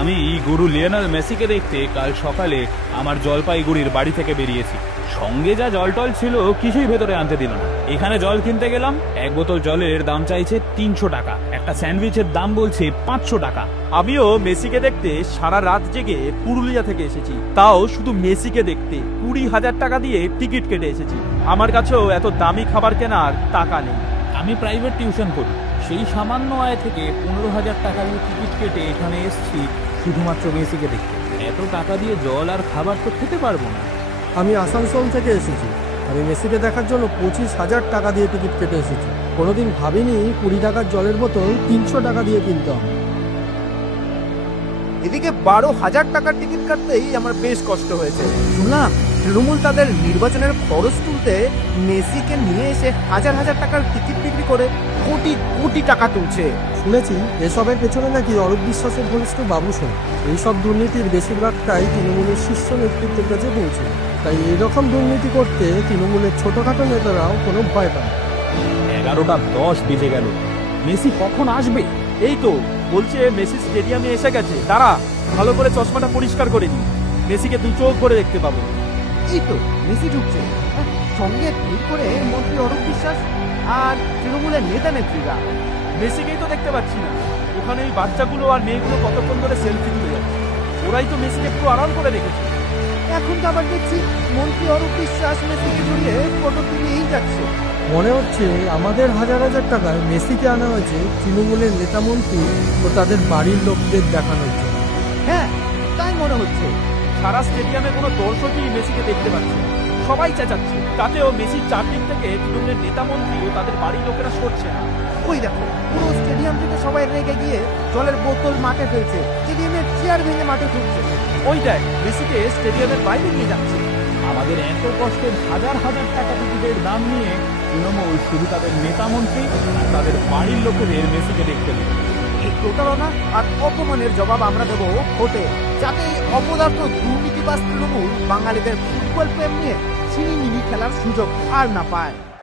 আমি গুরু লিওনেল মেসিকে দেখতে কাল সকালে আমার জলপাইগুড়ির বাড়ি থেকে বেরিয়েছি। সঙ্গে যা জল টল ছিল কিছুই ভেতরে আনতে দিল না। এখানে জল কিনতে গেলাম, এক বোতল জলের দাম চাইছে 300 টাকা, একটা স্যান্ডউইচের দাম বলছে 500 টাকা। আমিও মেসিকে দেখতে সারা রাত জেগে পুরুলিয়া থেকে এসেছি, তাও শুধু মেসিকে দেখতে 20,000 টাকা দিয়ে টিকিট কেটে এসেছি। আমার কাছেও এত দামি খাবার কেনার টাকা নেই। আমি প্রাইভেট টিউশন করি, সেই সামান্য আয় থেকে 15,000 টাকা দিয়ে টিকিট কেটে এখানে এসেছি শুধুমাত্র মেসিকে দেখতে। এত টাকা দিয়ে জল আর খাবার তো খেতে পারবো না। আমি আসানসোল থেকে এসেছি, আমি মেসিকে দেখার জন্য 25,000 টাকা দিয়ে টিকিট কেটে এসেছি। কোনোদিন ভাবিনি 20 টাকার জলের বোতল 300 টাকা দিয়ে কিনতে হবে। এদিকে 12,000 টাকার টিকিট কাটতেই আমার বেশ কষ্ট হয়েছে। শুনলাম তৃণমূল তাদের নির্বাচনের খরচ তুলতে মেসিকে নিয়ে এসে হাজার হাজার টাকার টিকিট বিক্রি করে কোটি কোটি টাকা তুলছে। শুনেছি এসবের পেছনে নাকি অরূপ বিশ্বাসের ঘনিষ্ঠ বাবু শোন। এইসব দুর্নীতির বেশিরভাগটাই তৃণমূলের শীর্ষ নেতৃত্বের কাছে পৌঁছে। তাই এরকম দুর্নীতি করতে তৃণমূলের ছোটখাটো নেতারাও কোনো ভয় পায় না। 11:10 বেজে গেল, মেসি কখন আসবে? এই তো বলছে মেসি স্টেডিয়ামে এসে গেছে, তারা ভালো করে চশমাটা পরিষ্কার করে নি, মেসিকে দু চোখ করে দেখতে পাবো। এই তো মেসি ঢুকছে, সঙ্গে ভিড় করে মন্ত্রী অরূপ বিশ্বাস আর তৃণমূলের নেতা নেত্রীরা। মেসিকেই তো দেখতে পাচ্ছি না, ওখানে এই বাচ্চাগুলো আর মেয়েগুলো কতক্ষণ ধরে সেলফি তুলে যাচ্ছে। ওরাই তো মেসিকে একটু আড়াল করে রেখেছে। এখন তো আবার দেখছি মন্ত্রী অরূপ বিশ্বাস মেসিকে জড়িয়ে ফটো তুলেই যাচ্ছে। মনে হচ্ছে আমাদের হাজার হাজার টাকায় মেসিকে আনা হয়েছে তৃণমূলের নেতামন্ত্রী ও তাদের বাড়ির লোকদের দেখানোর জন্য। হ্যাঁ, তাই মনে হচ্ছে। সারা স্টেডিয়ামে কোনো দর্শকই মেসিকে দেখতে পাচ্ছে না, সবাই চেঁচাচ্ছে। তাতেও মেসির চারদিক থেকে তৃণমূলের নেতা মন্ত্রী ও তাদের বাড়ির লোকেরা সরছে না। ওই দেখো, পুরো স্টেডিয়াম থেকে সবাই রেগে গিয়ে জলের বোতল মাঠে ফেলছে, স্টেডিয়ামের চেয়ার ভেঙে মাঠে ফেলছে। ওই দেখ মেসিকে স্টেডিয়ামের বাইরে নিয়ে যাচ্ছে। আমাদের এত কষ্টের হাজার হাজার টাকা টিকিটের দাম নিয়ে তৃণমূল শুধু তাদের নেতা মন্ত্রী আর তাদের বাড়ির লোকেদের মেসিকে দেখতে দেবে। এই প্রতারণা আর অপমানের জবাব আমরা দেবো ভোটে, যাতে এই অপদার্থ দুর্নীতিবাজ তৃণমূল বাঙালিদের ফুটবল প্রেম নিয়ে ছিনিমিনি খেলার সুযোগ আর না পায়।